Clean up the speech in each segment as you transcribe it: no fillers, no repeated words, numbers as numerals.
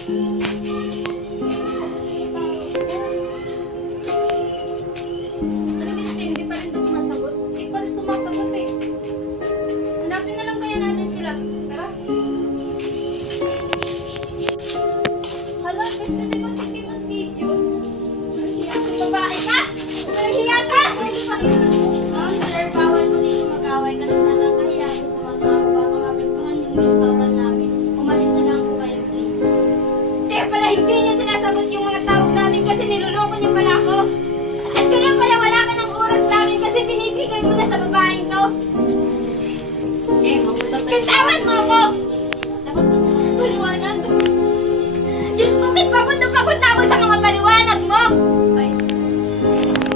Hindi pa rin ba sumasagot? Hindi pa rin sumasagot eh. Hanapin na lang kaya natin sila. Tara. Hala, basta di ba sige mag-video? Babae ka? Nahihiya ka? Sir, bawal po dito mag-away kasi nakakahiya po sa mga tao. Baka mapagpahan yung bawal namin. Umalis na lang po kayo, please. Kaya pala hindi niya sinasagot yung mga tawag namin kasi niloloko niyo pala ako. At kaya pala wala ka ng oras namin kasi binibigay mo na sa babaeng to. Katawan mo ako! Paliwanag. Diyos ko, pagod na pagod ako sa mga paliwanag mo!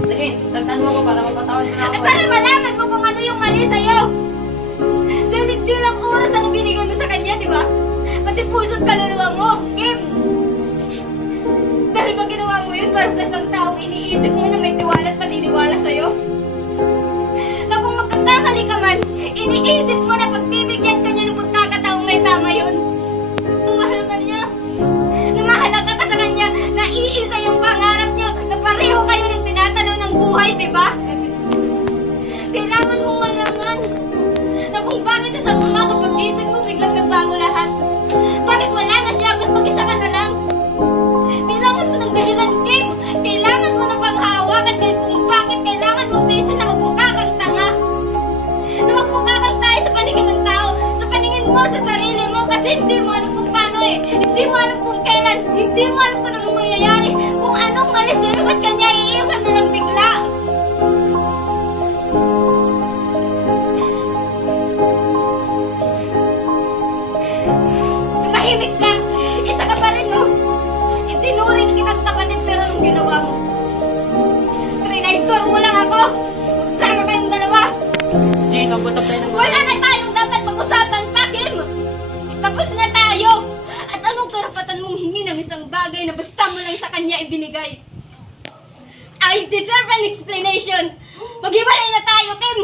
Sige, tagtan mo ko para mapatawad mo na ako. At para malaman mo kung ano yung mali sa'yo. Dahil hindi lang oras ang binigay mo sa kanya, di ba? Pati puso't kaluluwa mo, Kim! Dahil ba ginawa mo yun para sa isang taong iniisip mo na may tiwala at paniniwala sa'yo? Na kung magkakamali ka man, iniisip mo na pagbibigyan ka niya ng pagkakataong may tama yun. Kung mahal ka niya, na mahalaga ka sa kanya, na iisa yung pangarap niyo, na pareho kayo ng tinatalo ng buhay, di ba? Kailangan mong malaman na kung bakit sa umaga pag-gising mo, biglang nagbago lahat. Bakit wala na siya, ba't mag-isa ka na lang? Kailangan mo ng dahilan, Kim. Kailangan mo ng panghawakan kahit kung bakit kailangan mong tiisin na magmukha kang tanga. Na magmukha kang tayo sa paningin ng tao, sa paningin mo, sa sarili mo, kasi hindi mo alam kung paano eh. Hindi mo alam kung kailan, hindi mo alam kung anong mangyayari, kung anong mali sa'yo, ba't kanya iiwan na lang bigla. Tumahimik ka, isa ka pa rin mo. Itinuring kitang kapatid pero anong ginawa mo? Trinaitor mo lang ako. Magsama kayong dalawa. Gino, mag-usap tayo ng Wala na tayong dapat pag-usapan pa, Kim! Tapos na tayo! At anong karapatan mong hingi ng isang bagay na basta mo lang sa kanya ibinigay? I deserve an explanation! Maghiwalay na tayo, Kim!